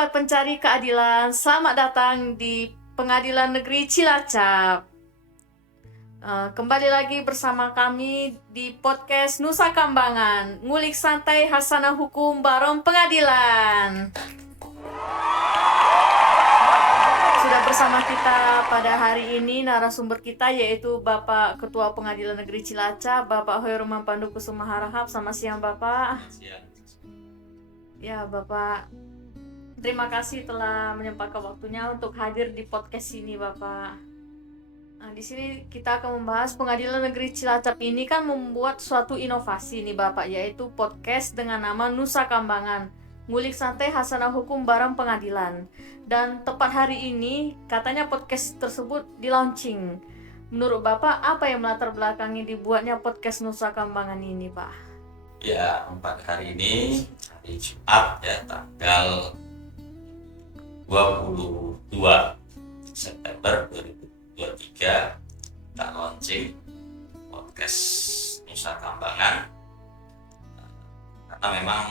Sobat Pencari Keadilan, selamat datang di Pengadilan Negeri Cilacap. Kembali lagi bersama kami di podcast Nusa Kambangan, ngulik santai hasanah hukum bareng pengadilan. Sudah bersama kita pada hari ini narasumber kita yaitu Bapak Ketua Pengadilan Negeri Cilacap, Bapak Hoyrul Mampandu Kusuma Harahap. Selamat siang Bapak. Ya Bapak, terima kasih telah menyempatkan waktunya untuk hadir di podcast ini Bapak. Nah, di sini kita akan membahas Pengadilan Negeri Cilacap ini kan membuat suatu inovasi nih Bapak, yaitu podcast dengan nama Nusa Kambangan, ngulik santai hasanah hukum bareng pengadilan. Dan tepat hari ini katanya podcast tersebut di-launching. Menurut Bapak, apa yang melatar belakangi dibuatnya podcast Nusa Kambangan ini Pak? Ya, hari ini hari Jumat ya, tanggal 22 September 2023 kita launching podcast Nusa Kambangan, karena memang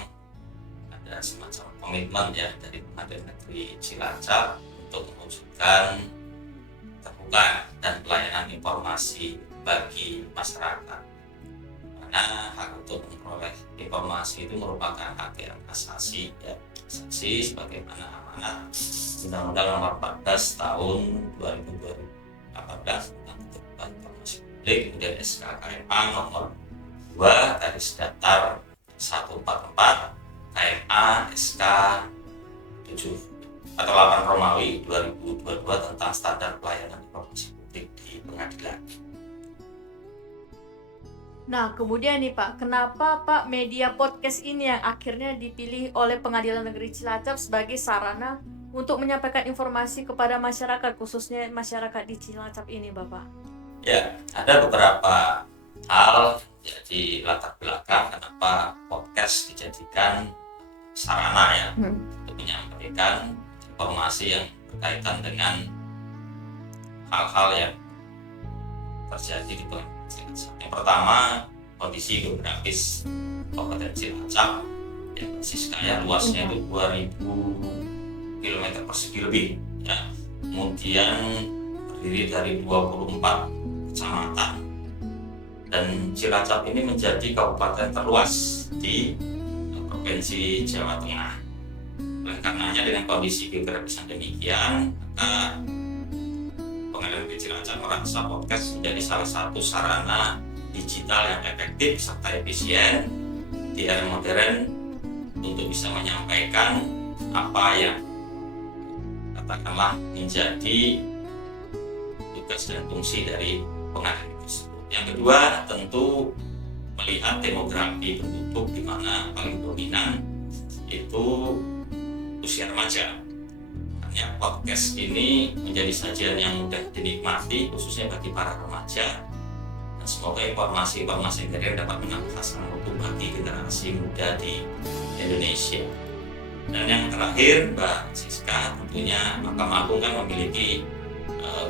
ada semacam komitmen ya dari Pengadilan Negeri Cilacap untuk mewujudkan terbuka dan pelayanan informasi bagi masyarakat, karena hak untuk memperoleh informasi itu merupakan hak yang asasi ya, asasi sebagaimana amanat Undang-Undang Nomor 14 Tahun 2018 tentang Keterbukaan Informasi Publik, kemudian SK KMA Nomor 2 Garis Datar 144 KMA SK 7 atau 8 Romawi 2022 tentang standar pelayanan informasi publik di pengadilan. Nah, kemudian nih Pak, kenapa Pak media podcast ini yang akhirnya dipilih oleh Pengadilan Negeri Cilacap sebagai sarana untuk menyampaikan informasi kepada masyarakat, khususnya masyarakat di Cilacap ini, Bapak? Ya, ada beberapa hal jadi latar belakang kenapa podcast dijadikan sarana ya untuk menyampaikan informasi yang berkaitan dengan hal-hal yang terjadi di Cilacap. Yang pertama, kondisi geografis Kabupaten Cilacap yang basis kaya, luasnya itu 2000 km persegi lebih ya. Kemudian terdiri dari 24 kecamatan, dan Cilacap ini menjadi kabupaten terluas di Provinsi Jawa Tengah. Oleh karenanya dengan kondisi geografis yang demikian, maka Pengadilan Negeri Cilacap merasa podcast menjadi salah satu sarana digital yang efektif serta efisien di era modern untuk bisa menyampaikan apa yang katakanlah menjadi tugas dan fungsi dari pengadilan tersebut. Yang kedua, tentu melihat demografi penduduk di mana paling dominan itu usia remaja. Hanya podcast ini menjadi sajian yang mudah dinikmati khususnya bagi para remaja, dan semoga informasi-informasi yang dapat menambah hasanah hukum bagi generasi muda di Indonesia. Dan yang terakhir, Mbak Siska, tentunya Mahkamah Agung kan memiliki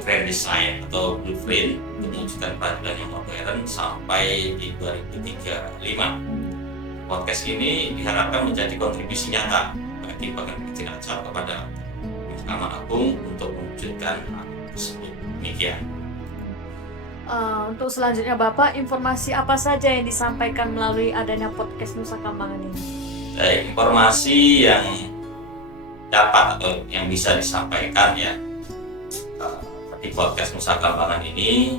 grand design atau blueprint untuk mewujudkan peradilan yang modern sampai di 2035. Podcast ini diharapkan menjadi kontribusi nyata bagi Pengadilan Cilacap kepada Mahkamah Agung untuk mewujudkan hal tersebut. Demikian. Untuk selanjutnya Bapak, informasi apa saja yang disampaikan melalui adanya podcast Nusa Kambangan ini? Informasi yang dapat atau yang bisa disampaikan ya di podcast Nusa Kambangan ini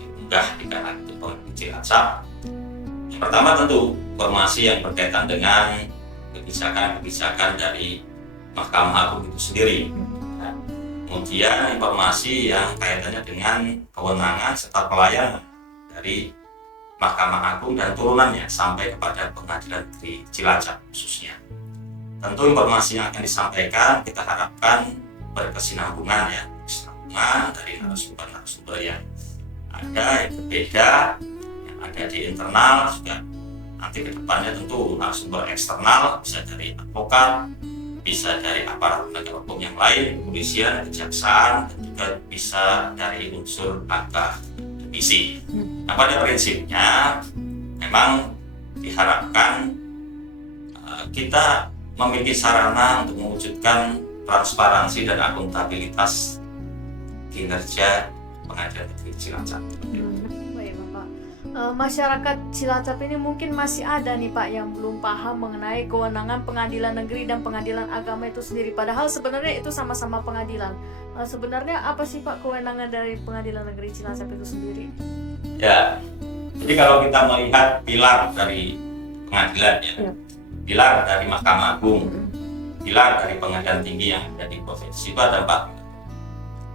diunggah di kanal YouTube Cilacap. Yang pertama tentu informasi yang berkaitan dengan kebijakan-kebijakan dari Mahkamah Agung itu sendiri. Kemudian informasi yang kaitannya dengan kewenangan serta pelayanan dari Mahkamah Agung dan turunannya sampai kepada Pengadilan Negeri Cilacap khususnya. Tentu informasi yang akan disampaikan kita harapkan berkesinambungan ya, kesinambungan dari narasumber yang ada, yang berbeda, yang ada di internal juga. Nanti ke depannya tentu narasumber eksternal, bisa dari advokat, bisa dari aparat penegak hukum yang lain, kepolisian, kejaksaan, dan juga bisa dari unsur akademisi. Nah, pada prinsipnya memang diharapkan kita memiliki sarana untuk mewujudkan transparansi dan akuntabilitas kinerja Pengadilan Negeri Cilacap. Baik Bapak. Masyarakat Cilacap ini mungkin masih ada nih Pak yang belum paham mengenai kewenangan pengadilan negeri dan pengadilan agama itu sendiri. Padahal sebenarnya itu sama-sama pengadilan. Sebenarnya apa sih Pak kewenangan dari pengadilan negeri Cilacap itu sendiri? Ya, jadi kalau kita melihat pilar dari pengadilan ya, pilar dari Mahkamah Agung, pilar dari pengadilan tinggi yang ada di provinsi itu ada 4.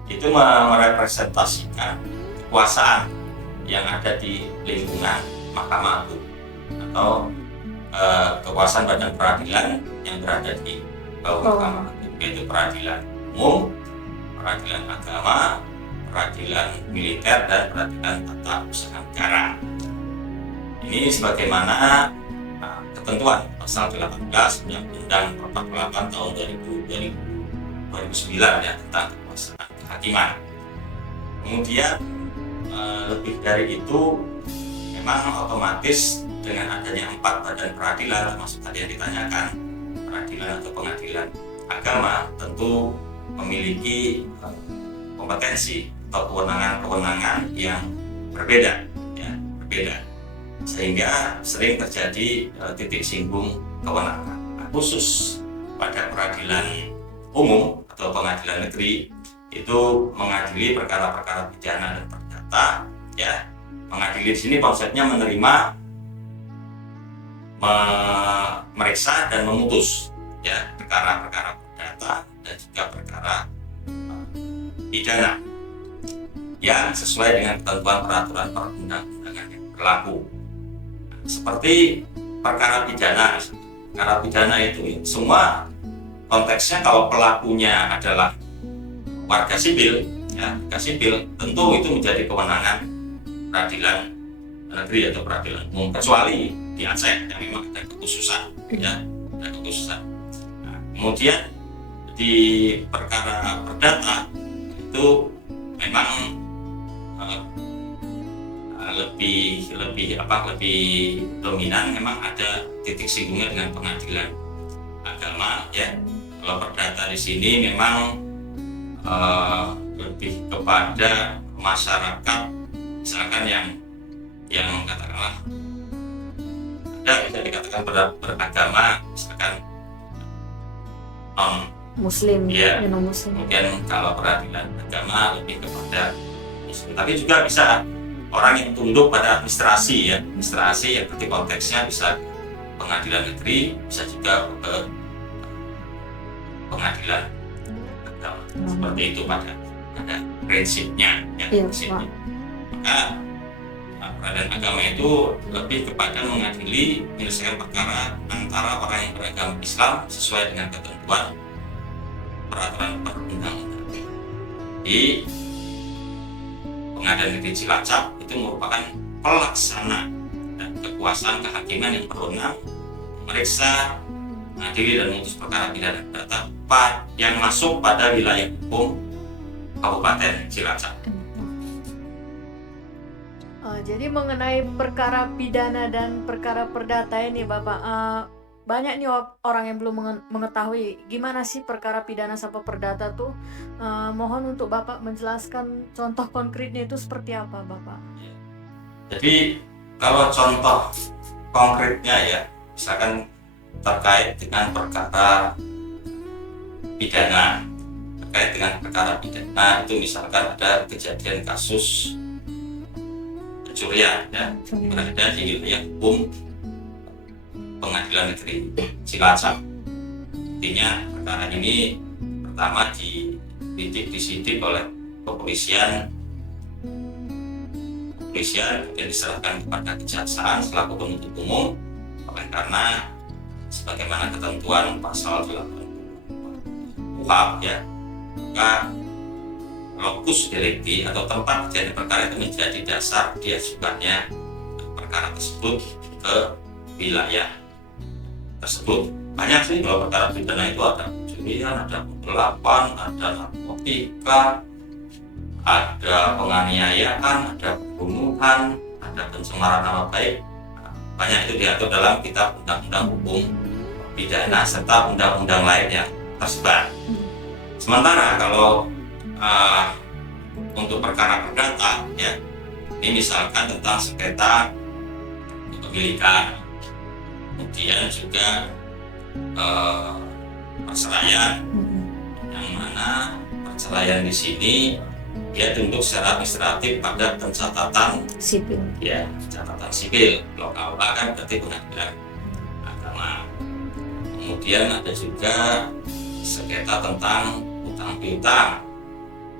Itu merepresentasikan kekuasaan yang ada di lingkungan Mahkamah Agung atau kekuasaan badan peradilan yang berada di bawah Mahkamah Agung, yaitu peradilan umum, peradilan agama, peradilan militer, dan peradilan tata usaha negara. Ini sebagaimana ketentuan pasal 18 Undang-Undang 48 tahun 2009 ya, tentang kekuasaan kehakiman. Kemudian lebih dari itu, memang otomatis dengan adanya 4 badan peradilan, termasuk tadi yang ditanyakan, peradilan atau pengadilan agama, tentu memiliki kompetensi atau kewenangan-kewenangan yang berbeda, ya, berbeda, sehingga sering terjadi titik singgung kewenangan. Khusus pada peradilan umum atau pengadilan negeri itu mengadili perkara-perkara pidana dan perdata, ya. Mengadili di sini konsepnya menerima, memeriksa dan memutus, ya, perkara-perkara perdata dan juga perkara pidana yang sesuai dengan ketentuan peraturan perundang-undangan yang berlaku. Seperti perkara pidana, itu semua konteksnya kalau pelakunya adalah warga sipil, ya, warga sipil, tentu itu menjadi kewenangan peradilan negeri atau peradilan umum, kecuali di Aceh yang memang ada kekhususan, ya, ada kekhususan. Nah, kemudian di perkara perdata itu memang lebih dominan, memang ada titik singgungnya dengan pengadilan agama, ya. Kalau perdata di sini memang lebih kepada masyarakat, misalkan yang katakanlah ada bisa dikatakan beragama, misalkan non Muslim, ya, non Muslim. Kemudian kalau peradilan agama lebih kepada Muslim, tapi juga bisa orang yang tunduk pada administrasi, ya, administrasi yang berarti konteksnya bisa pengadilan negeri, bisa juga ke pengadilan agama. Seperti itu pada prinsipnya, ya, prinsipnya. Maka peradilan agama itu lebih kepada mengadili menyelesaikan perkara antara orang yang beragama Islam sesuai dengan ketentuan peraturan perundang-undangan. Di Pengadilan Negeri Cilacap itu merupakan pelaksana dan kekuasaan kehakiman yang berwenang memeriksa, mengadili dan memutus perkara pidana perdata yang masuk pada wilayah hukum Kabupaten Cilacap. Jadi mengenai perkara pidana dan perkara perdata ini Bapak, banyak nih orang yang belum mengetahui gimana sih perkara pidana sampai perdata tuh. Mohon untuk Bapak menjelaskan contoh konkretnya itu seperti apa Bapak? Jadi kalau contoh konkretnya, ya, misalkan terkait dengan perkara pidana, itu misalkan ada kejadian kasus pencurian, ya, berada di wilayah hukum Pengadilan Negeri Cilacap. Artinya perkara ini pertama disidik oleh kepolisian, kemudian diserahkan kepada kejaksaan selaku penuntut umum, oleh karena sebagaimana ketentuan pasal 8 KUHP, ya, maka lokus delikti atau tempat kejadian perkara itu menjadi dasar diajukannya perkara tersebut ke wilayah tersebut. Banyak sih kalau perkara pidana itu ada pencurian, ada penggelapan, ada narkotika, ada penganiayaan, ada pembunuhan, ada pencemaran nama baik. Banyak itu diatur dalam Kitab Undang-Undang Hukum pidana serta undang-undang lain yang tersebar. Sementara kalau untuk perkara perdata ya, ini misalkan tentang sengketa kepemilikan, kemudian juga perceraian, yang mana perceraian di sini dia tunduk secara administratif pada pencatatan sipil. Ya, catatan sipil. Kalau KUA kan berarti pengadilan agama. Kemudian ada juga sengketa tentang utang piutang,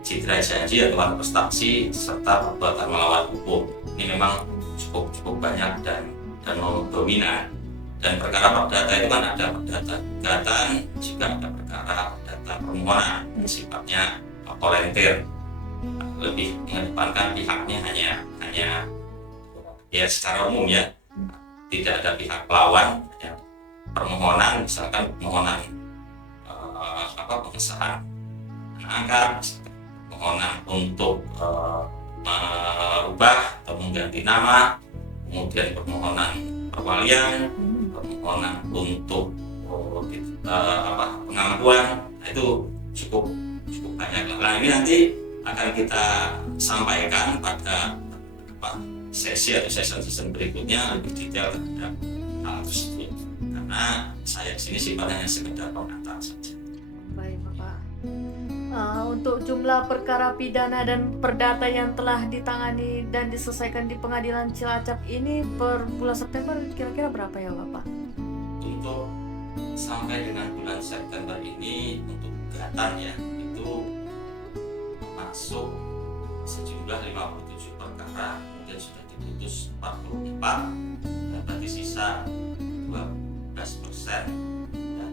citra janji atau prestasi, serta perbuatan melawan hukum. Ini memang cukup banyak dan dominan. Dan perkara perdata itu kan ada perdata gugatan, juga ada perkara perdata permohonan, sifatnya volunteer, lebih mengedepankan pihaknya hanya ya secara umum ya, tidak ada pihak lawan, hanya permohonan, misalkan permohonan pengesahan angka, permohonan untuk merubah atau mengganti nama, kemudian permohonan perwalian, permohonan untuk pengakuan. Nah, itu cukup banyak. Nah, ini nanti akan kita sampaikan pada sesi atau season berikutnya lebih detail terhadap hal tersebut, karena saya di sini sifatnya sekedar pengantar saja. Baik Bapak. Untuk jumlah perkara pidana dan perdata yang telah ditangani dan diselesaikan di Pengadilan Cilacap ini per bulan September kira-kira berapa ya Bapak? Untuk sampai dengan bulan September ini untuk gugatan ya, itu masuk sejumlah 57 perkara, kemudian sudah diputus 44, dan berarti sisa 12%, dan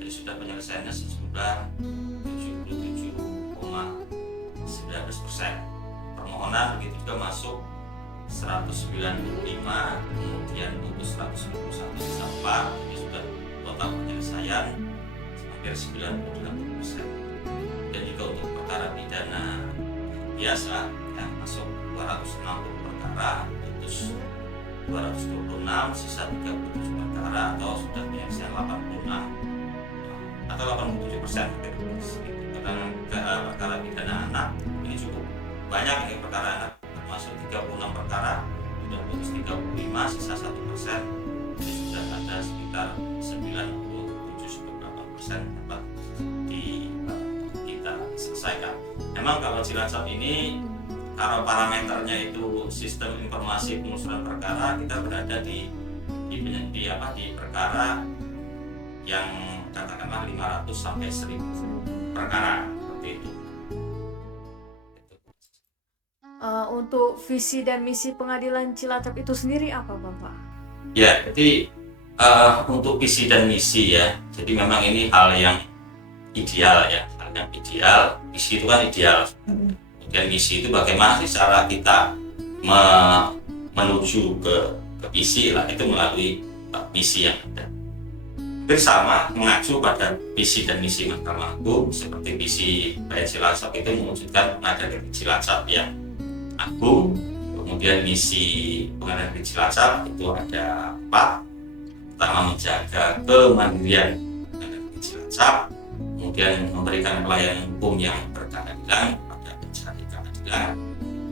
jadi sudah penyelesaiannya sejumlah 77,19%. Permohonan begitu juga masuk 195, kemudian putus 191 sisa 4, jadi sudah total penyelesaian hampir 98%. Dan juga untuk perkara pidana biasa yang masuk 260 perkara, putus 226, sisa 37 perkara atau sudah penyelesaian 86 atau 87%. Karena perkara pidana anak ini cukup banyak, ini perkara anak termasuk 36 perkara, sudah putus 35, sisa 1%, jadi sudah ada sekitar 97,8% dapat kita selesaikan. Memang kalau Cilacap ini, kalau parameternya itu sistem informasi pengusuran perkara, kita berada di perkara yang katakanlah 500 sampai 1000 perkara seperti itu. Untuk visi dan misi Pengadilan Cilacap itu sendiri apa Bapak? Ya, jadi untuk visi dan misi ya, jadi memang ini hal yang ideal ya, hal yang ideal. Visi itu kan ideal, kemudian misi itu bagaimana sih cara kita menuju ke visi lah, itu melalui misi yang ada. Bersama mengacu pada visi dan misi Mahkamah Agung, seperti visi Pengadilan Cilacap itu mewujudkan pengadilan negeri Cilacap yang agung. Kemudian misi Pengadilan negeri Cilacap itu ada 4. Pertama, menjaga kemandirian Pengadilan negeri Cilacap, kemudian memberikan pelayanan hukum yang berkeadilan pada pencari keadilan.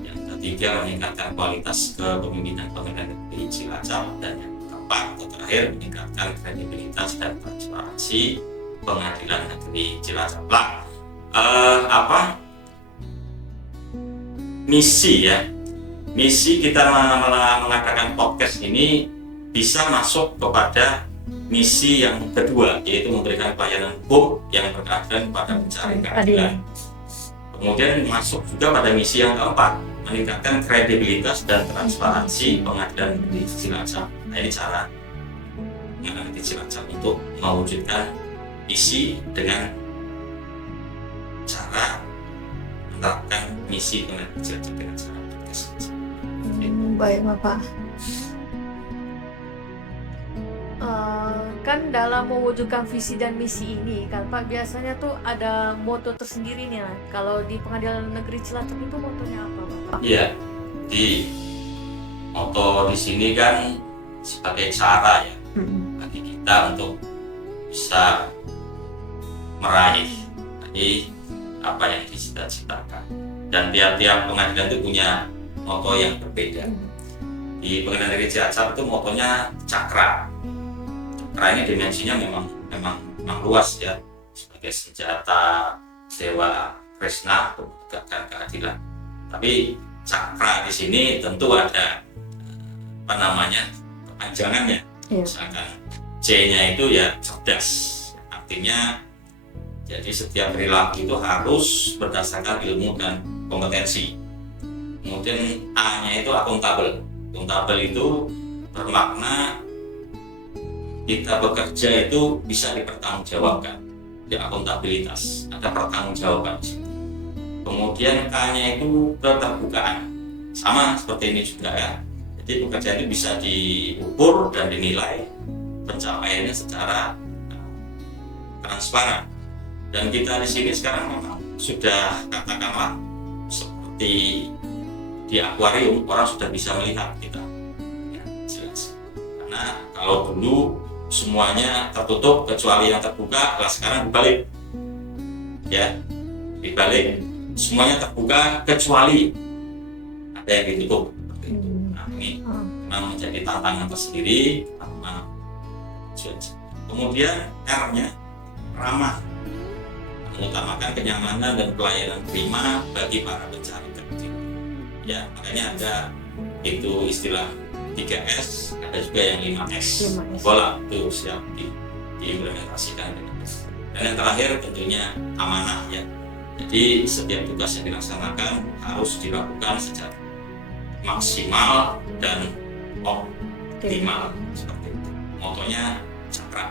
Yang ketiga, meningkatkan kualitas kepemimpinan Pengadilan negeri Cilacap, dan yang keempat atau terakhir, meningkatkan kredibilitas dan transparansi Pengadilan negeri Cilacap. Misi ya, misi kita mengadakan podcast ini bisa masuk kepada misi yang kedua, yaitu memberikan pelayanan hukum yang berkeadilan kepada pencari keadilan. Kemudian masuk juga pada misi yang keempat, meningkatkan kredibilitas dan transparansi Pengadilan negeri Cilacap. Nah, ini cara Pengadilan negeri Cilacap untuk mewujudkan misi dengan cara menerapkan misi Pengadilan negeri Cilacap dengan cara podcast. Baik Bapak. Kan dalam mewujudkan visi dan misi ini kan Pak, biasanya tuh ada moto tersendiri nih lah. Kalau di Pengadilan Negeri Cilacap itu motonya apa Bapak? Iya, di moto di sini kan sebagai cara ya bagi kita untuk bisa meraih apa yang dicita-citakan. Dan tiap-tiap pengadilan itu punya moto yang berbeda. Di Pengadilan Negeri Cilacap itu motonya cakra. Cakra ini dimensinya memang luas ya, sebagai senjata Dewa Krishna untuk menegakkan keadilan. Tapi cakra di sini tentu ada kepanjangannya. Misalkan C-nya itu ya cerdas, artinya jadi setiap perilaku itu harus berdasarkan ilmu dan kompetensi. Kemudian A-nya itu akuntabel. Akuntabel itu bermakna kita bekerja itu bisa dipertanggungjawabkan. Ya, akuntabilitas, ada pertanggungjawaban. Kemudian K-nya itu keterbukaan. Sama seperti ini juga ya. Jadi pekerjaan itu bisa diukur dan dinilai pencapaiannya secara transparan. Dan kita di sini sekarang memang sudah katakanlah seperti di akuarium, orang sudah bisa melihat kita. Ya, jelas. Karena kalau dulu semuanya tertutup kecuali yang terbuka, lah sekarang dibalik. Ya, dibalik. Semuanya terbuka kecuali ada yang ditutup. Nah, ini memang menjadi tantangan tersendiri. Kemudian R-nya ramah, mengutamakan kenyamanan dan pelayanan prima bagi para pencari kerja. Ya, makanya ada itu istilah 3S, ada juga yang 5S. Bola itu siap diimplementasikan. Dan yang terakhir tentunya amanah ya. Jadi setiap tugas yang dilaksanakan harus dilakukan secara maksimal dan optimal seperti itu. Motonya cakra.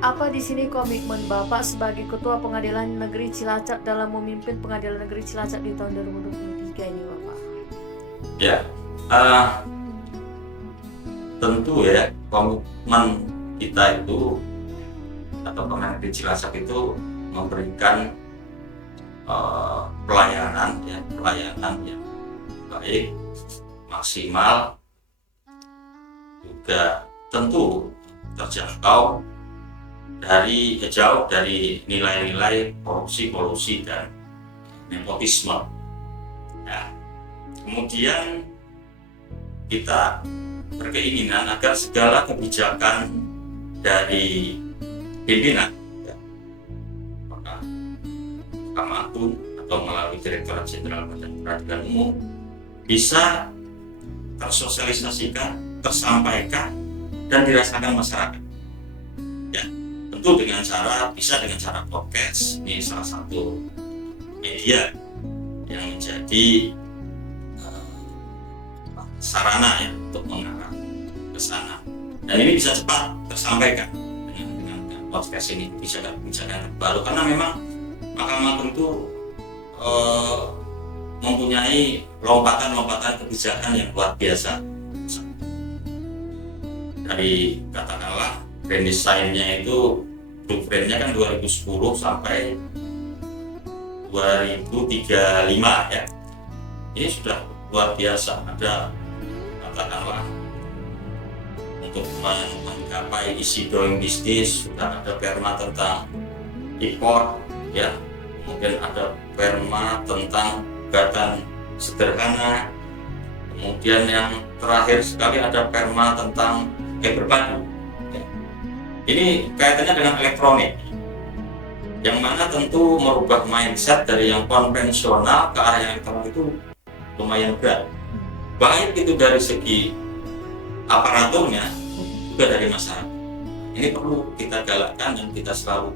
Apa di sini komitmen Bapak sebagai Ketua Pengadilan Negeri Cilacap dalam memimpin Pengadilan Negeri Cilacap di tahun 2023 ini, Bapak? Ya, tentu ya komitmen kita itu atau Pengadilan Negeri Cilacap itu memberikan pelayanan yang baik, maksimal, juga tentu terjangkau jauh dari nilai-nilai korupsi dan nepotisme. Ya. Kemudian kita berkeinginan agar segala kebijakan dari pimpinan, ya, apakah Mahkamah Agung atau melalui Direktorat Jenderal Badan Peradilan Umum, bisa tersosialisasikan, tersampaikan, dan dirasakan masyarakat. Ya, tentu dengan cara podcast. Ini salah satu media yang menjadi sarana ya untuk mengarah ke sana. Dan ini bisa cepat tersampaikan dengan podcast ini, kebijakan baru, karena memang Mahkamah Agung itu mempunyai lompatan kebijakan yang luar biasa. Dari katakanlah grand design-nya itu blueprint-nya kan 2010 sampai 2035 ya. Ini sudah luar biasa. Ada katakanlah untuk menggapai isi doing business, sudah ada perma tentang import ya. Kemudian ada perma tentang gugatan sederhana. Kemudian yang terakhir sekali ada perma tentang berpadu. Ini kaitannya dengan elektronik, yang mana tentu merubah mindset dari yang konvensional ke arah yang elektronik itu lumayan berat. Baik itu dari segi aparaturnya, juga dari masyarakat. Ini perlu kita galakkan dan kita selalu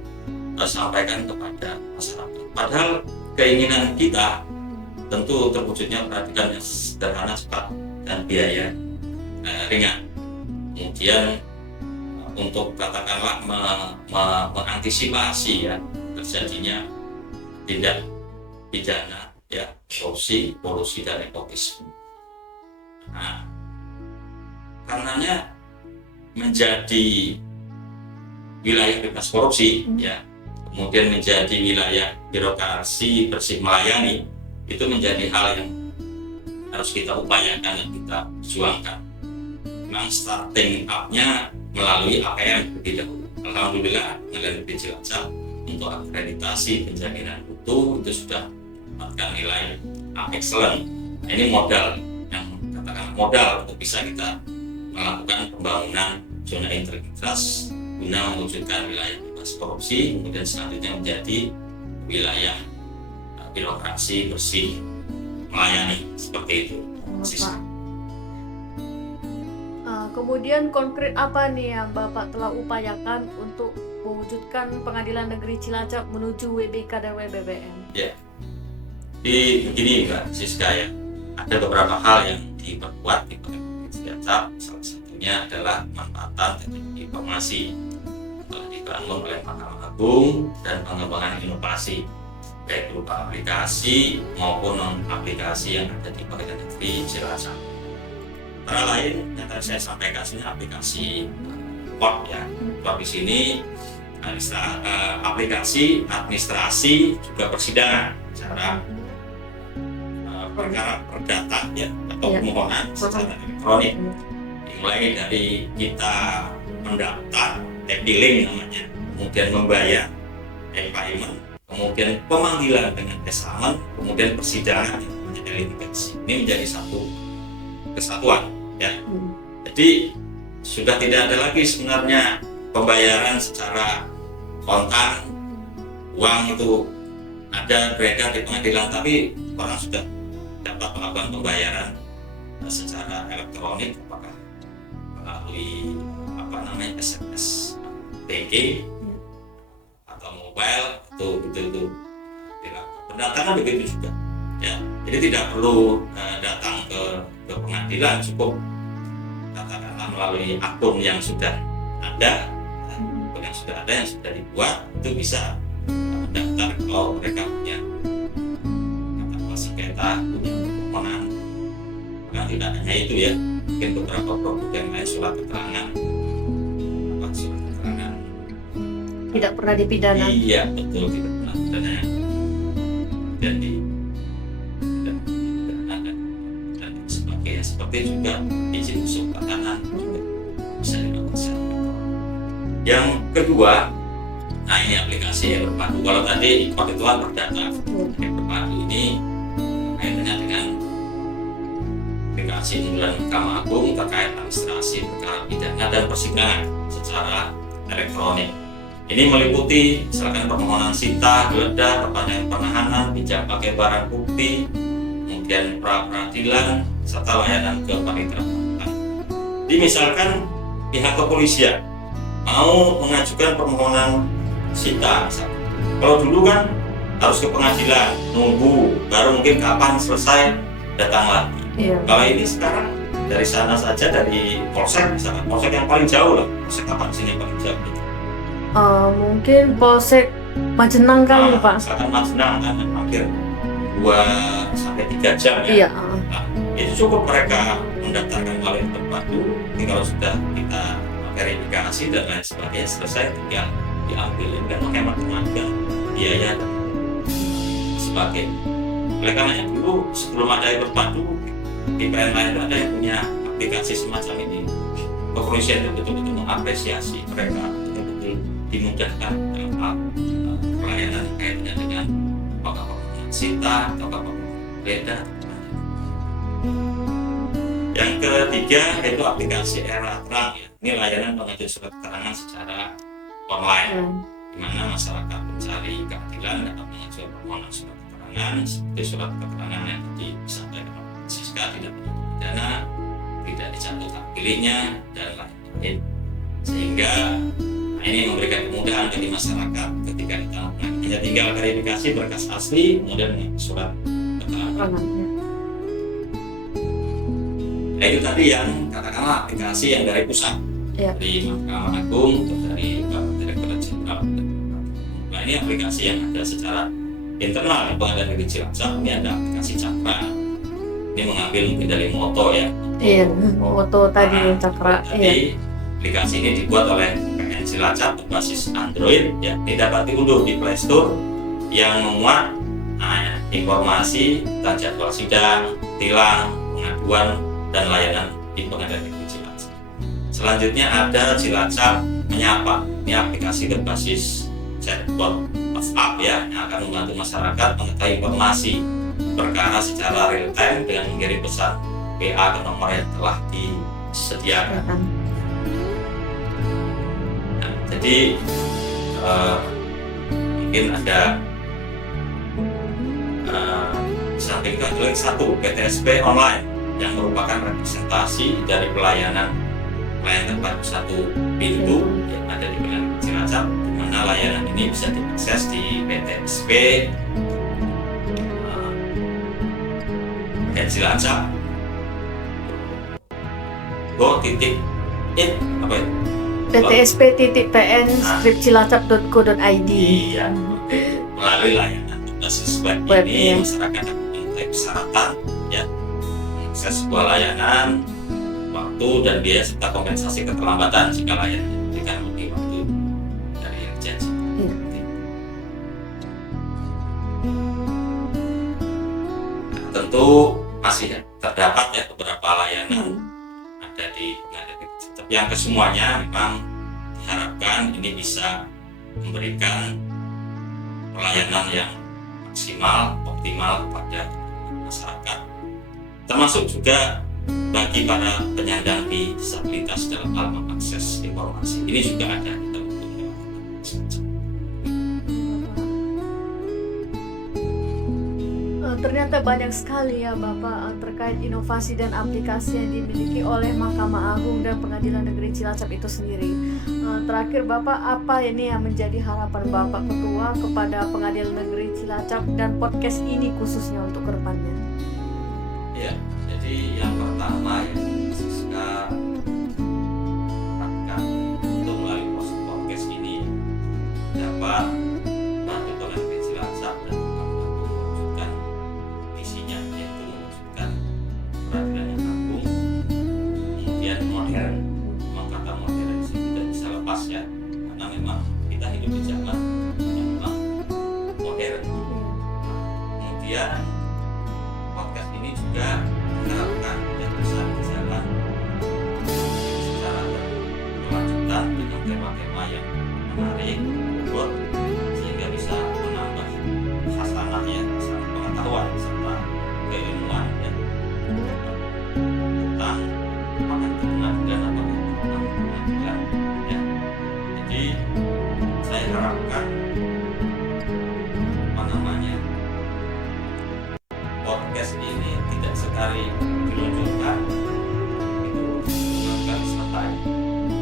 sampaikan kepada masyarakat. Padahal keinginan kita tentu terwujudnya peradilan yang sederhana, cepat, dan biaya ringan. Kemudian untuk katakanlah mengantisipasi ya terjadinya tindak pidana ya korupsi, kolusi, dan nepotisme. Nah, karenanya menjadi wilayah bebas korupsi ya, kemudian menjadi wilayah birokrasi bersih melayani, itu menjadi hal yang harus kita upayakan dan kita perjuangkan. memang starting up-nya melalui APM lebih dahulu. Alhamdulillah Pengadilan Negeri Cilacap untuk akreditasi penjaminan mutu itu sudah mendapatkan nilai A excellent. Ini modal yang katakan modal untuk bisa kita melakukan pembangunan zona integritas guna mewujudkan wilayah bebas korupsi, kemudian selanjutnya menjadi wilayah birokrasi bersih melayani, seperti itu. Kemudian konkret apa nih yang Bapak telah upayakan untuk mewujudkan Pengadilan Negeri Cilacap menuju WBK dan WBBM? Ya, jadi begini Mbak Siska ya, ada beberapa hal yang diperkuat di Pengadilan Negeri Cilacap. Salah satunya adalah manfaatan teknologi informasi telah dibangun oleh Mahkamah Agung dan pengembangan inovasi baik berupa aplikasi maupun non aplikasi yang ada di Pengadilan Negeri Cilacap. Antara lain yang tadi saya sampaikan sini aplikasi POT ya. POT di sini aplikasi administrasi juga persidangan secara perkara perdata ya atau permohonan secara elektronik. Dimulai dari kita mendaftar e-billing namanya, kemudian membayar e-payment, kemudian pemanggilan dengan e-samen, kemudian persidangan yang namanya litigasi. Ini menjadi satu kesatuan ya. Jadi sudah tidak ada lagi sebenarnya pembayaran secara kontan, uang itu ada beredar di pengadilan, tapi orang sudah dapat melakukan pembayaran secara elektronik, apakah melalui SMS BG atau mobile itu pendatangan begitu juga ya. Jadi tidak perlu datang ke pengadilan, cukup katakanlah melalui akun yang sudah ada, yang sudah dibuat, itu bisa mendaftar kalau mereka punya katakanlah sengketa, punya permohonan. Karena tidak hanya itu ya, mungkin beberapa produk yang lain, surat keterangan tidak pernah dipidana. Iya betul, tidak pernah pidana. Jadi dan sebagainya, seperti juga izin usul tahanan juga bisa dilakukan. Yang kedua, nah ini aplikasi yang berpadu. Kalau tadi pengetahuan perdata, yang berpadu ini kaitannya dengan aplikasi unggulan Mahkamah Agung terkait administrasi perkara pidana dan persidangan secara elektronik. Ini meliputi misalkan permohonan sita, geledah, perpanjangan penahanan, pinjam pakai barang bukti, kemudian pra-peradilan, serta layanan kepaniteraan. Jadi misalkan pihak kepolisian mau mengajukan permohonan sita, misalkan. Kalau dulu kan harus ke pengadilan, nunggu, baru mungkin kapan selesai datang lagi. Iya. Kalau ini sekarang dari sana saja, dari polsek misalkan, polsek yang paling jauh lah, polsek apa di sini paling jauh? Mungkin Polsek Majenang kali Pak. Misalkan Majenang kan hampir 2-3 jam ya. Iya. Nah, itu cukup mereka mendaftarkan melalui terpadu. Ini kalau sudah kita verifikasi dan lain sebagainya selesai, tinggal diambil, kan menghemat tenaga, biaya dan sebagainya. Oleh karenanya dulu sebelum ada terpadu di PN lain ada yang punya aplikasi semacam ini. Kepolisian itu betul-betul mengapresiasi mereka, betul-betul dimudahkan dalam hal pelayanan kaitannya dengan apakah sita atau apakah beda. Yang ketiga yaitu aplikasi Era Terang ya. Ini layanan pengajuan surat keterangan secara online, di mana masyarakat mencari keadilan dapat mengajukan permohonan surat keterangan seperti surat keterangan yang tadi disampaikan oleh Siska, tidak perlu pidana, tidak dicabut hak pilihnya dan lain-lain, sehingga ini memberikan kemudahan bagi masyarakat ketika ditanggung. Hanya tinggal verifikasi berkas asli, kemudian surat keterangan. Nah, itu tadi yang katakanlah aplikasi yang dari pusat, dari Mahkamah Agung atau dari Direktorat Jenderal. Nah, ini aplikasi yang ada secara internal di Pengadilan Negeri Cilacap. Ini ada aplikasi Cakra. Ini mengambil mungkin dari Moto ya. Iya, Moto tadi Cakra. Tadi aplikasi ini dibuat oleh PN Cilacap berbasis Android ya. Ini dapat diunduh di Play Store yang memuat informasi tentang jadwal sidang, tilang, pengaduan dan layanan di Pengadilan Negeri Cilacap. Selanjutnya ada Cilacap Menyapa. Ini aplikasi berbasis chatbot WhatsApp ya, yang akan membantu masyarakat mengetahui informasi perkara secara real time dengan mengirim pesan WA ke nomor yang telah disediakan. Nah, jadi mungkin ada disampaikan link satu PTSP online yang merupakan representasi dari pelayanan terpadu satu pintu yang ada di wilayah Cilacap, di mana layanan ini bisa diakses di PTSP Cilacap go.in apa itu? ptsp.pn/cilacap.co.id. Iya, melalui layanan berbasis web ini masyarakat dapat mengetahui persyaratan ya, akses sebuah layanan, waktu dan biaya serta kompensasi keterlambatan jika layanan diberikan lebih waktu dari yang dijanji. Nah, tentu masih terdapat ya beberapa layanan ada di tapi yang kesemuanya memang diharapkan ini bisa memberikan pelayanan yang maksimal, optimal kepada masyarakat, termasuk juga bagi para penyandang disabilitas dalam hal mengakses informasi. Ini juga ada kita untuk ternyata banyak sekali ya Bapak terkait inovasi dan aplikasi yang dimiliki oleh Mahkamah Agung dan Pengadilan Negeri Cilacap itu sendiri. Terakhir Bapak, apa ini yang menjadi harapan Bapak Ketua kepada Pengadilan Negeri Cilacap dan podcast ini khususnya untuk kedepannya? Ya, jadi yang pertama ya, Siska harapkan untuk melalui podcast ini dapat bantu Pengadilan Negeri Cilacap dan mewujudkan misinya, yaitu mewujudkan peradilan yang agung, kemudian modern. Memang kata modern itu tidak bisa lepas ya, karena memang kita hidup di zaman yang memang modern. Kemudian podcast ini juga diharapkan dan bisa berjalan secara berkelanjutan dengan tema-tema yang menarik, berbobot, sehingga bisa menambah khasanah ya, pengetahuan serta keilmuan dan tentang apa itu pengadilan, apa itu tentang pengadilan ya. Jadi saya harapkan podcast ini tidak sekali diluncurkan itu bukan selesai,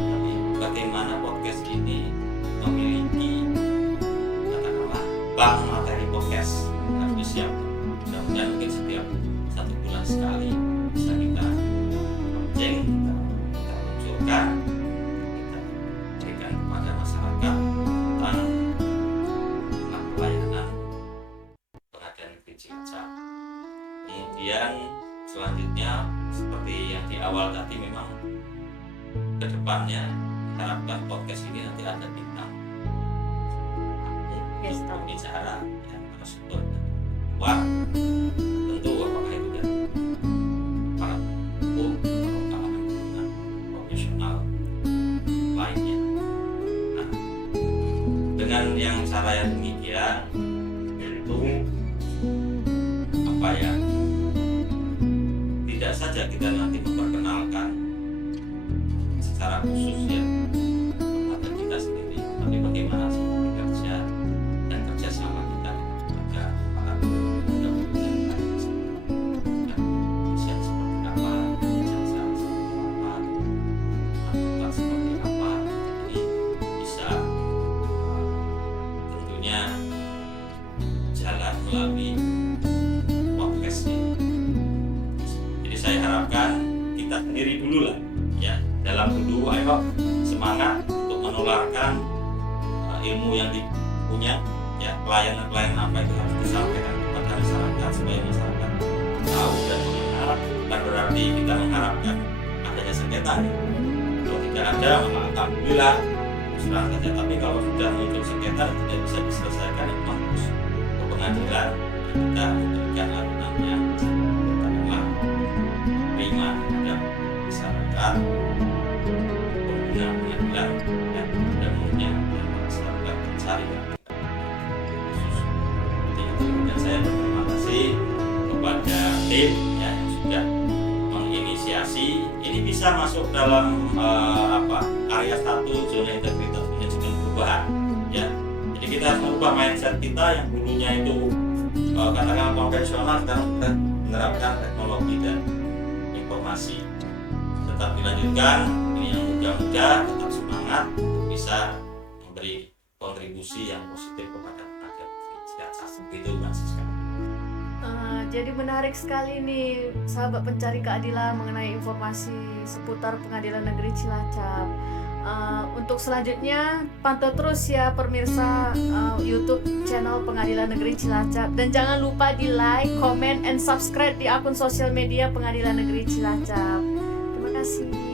tapi bagaimana podcast ini memiliki katakanlah bank materi podcast harus disiapkan. Mudah-mudahan mungkin setiap 1 bulan sekali bisa kita launching, kita luncurkan, kita berikan kepada masyarakat tentang pelayanan Pengadilan Negeri Cilacap. Kemudian selanjutnya seperti yang di awal tadi, memang kedepannya harapkan podcast ini nanti ada bintang untuk bicara yang narasumber luar, tentu apakah itu dari para hukum atau kalangan profesional lainnya. Nah, dengan yang cara yang demikian itu apa ya, tidak saja kita nanti memperkenalkan secara khusus ya kepada kita sendiri, tapi bagaimana sih kerja dan kerjasama kita dengan para penegak seperti apa, jasa seperti apa, advokat seperti apa. Ini bisa tentunya jalan melalui podcast ini. Jadi saya harapkan kita sendiri dulu lah ya, dalam dulu ayo semangat untuk menularkan ilmu yang dipunya ya, pelayanan apa itu harus disampaikan kepada masyarakat supaya masyarakat tahu dan mengenal. Bukan berarti kita mengharapkan adanya sengketa ya. Kalau tidak ada maka alhamdulillah musnah saja, tapi kalau sudah muncul sengketa dan tidak bisa diselesaikan, itu harus ke pengadilan dan kita memberikan layanan yang katakanlah prima kepada masyarakat tim ya yang sudah menginisiasi ini bisa masuk dalam area 1 zona integritas manajemen perubahan ya. Jadi kita harus merubah mindset kita yang dulunya itu katakanlah konvensional, sekarang kita menerapkan teknologi dan informasi. Tetap dilanjutkan, ini yang muda-muda tetap semangat bisa memberi kontribusi yang positif kepada rakyat Cilacap. Begitu Mbak Siska. Jadi menarik sekali nih sahabat pencari keadilan mengenai informasi seputar Pengadilan Negeri Cilacap. Untuk selanjutnya pantau terus ya pemirsa YouTube channel Pengadilan Negeri Cilacap, dan jangan lupa di like, comment, and subscribe di akun sosial media Pengadilan Negeri Cilacap. Terima kasih.